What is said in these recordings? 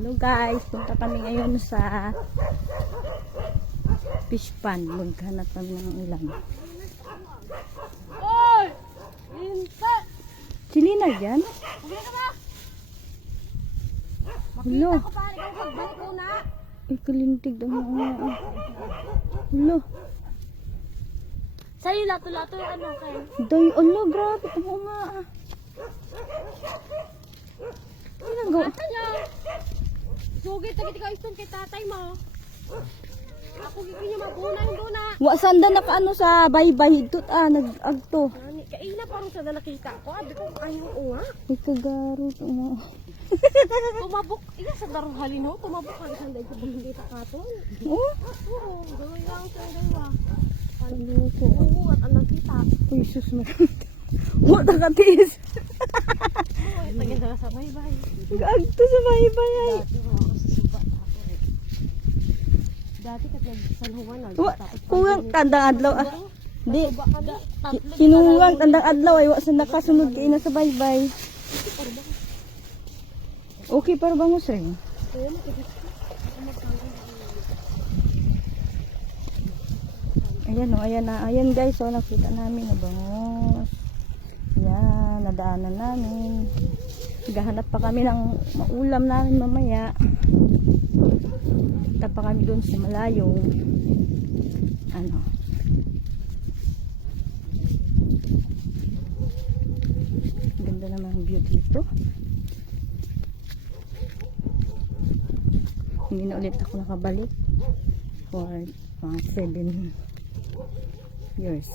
Hello guys, punta kami ngayon sa fish pond. Maghanap kami ng ulam. Oy! Linta! Chilina yan? Bumili ka ba? Hello. Makita ko pa, ikaw magbalik ko na. Ikalintig daw mga Hello. Sa'yo lato-lato yung ano kayo? Day, Allah, grabe. Ano nga ah. Ano nga? Ata niya! Sugit na kita istong kay tatay mo. Ako gigi niya mabuna yung duna. Wa sanda nakaano sa baybay higtot nag-agto. Nani, kaina parang sa nakita ko. Abi ko ayaw nga. Ikagaro to nga. Tumabok. Iya sa darong halino. Tumabok ka isang day ko hindi ta katon. Oh, Oo, gawin lang sa daywa. paluko. Oo, at ang nakita. Uy, sus mo. Wa ta katiis. Oo, ito ganda sa bye-bye. Agto sa baybay ay. Dati mo ako sa suba ako eh. Dati kat nagsanhuman Wa, kuwang tandang adlaw ah. Di, tatlo kinuwang tandang adlaw ay wa sa nakasunod kay na sa baybay. Okay para bangus rin. Ayan o, ayan na. Ayan guys, so nakita namin na bangus. Yan, nadaanan namin. Gahanap pa kami ng maulam namin mamaya. Kita pa kami doon sa malayong ano. Ganda naman ang view dito. Hindi na ulit ako nakabalik for mga 7 years.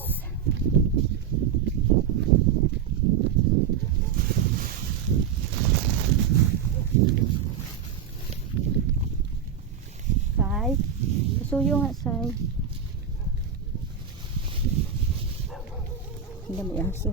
Sai, pasuyo nga Sai. Hindi may aso.